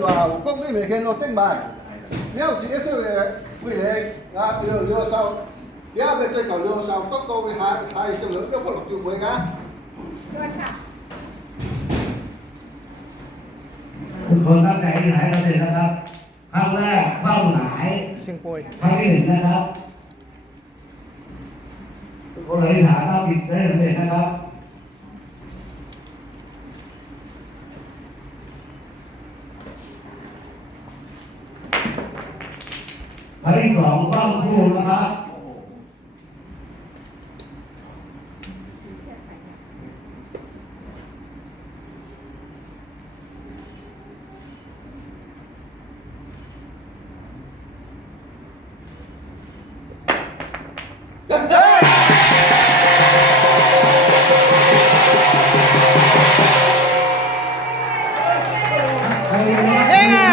và cũng biết về hiện nội tinh bài nếu chỉ cái sự quy lệ là đưa lừa sau nếu về chơi cầu lừa sau tốc độ với hai hai trong lưỡi có lọc chung với cá คนตั้งใจที่ไหนเราเห็นนะครับครั้งแรกเป้าหมายครั้งที่หนึ่งนะครับคนไหนหาข้าวผิดได้สำเร็จนะครับ ครั้งที่สองต้องคู่นะครับเฮ้ย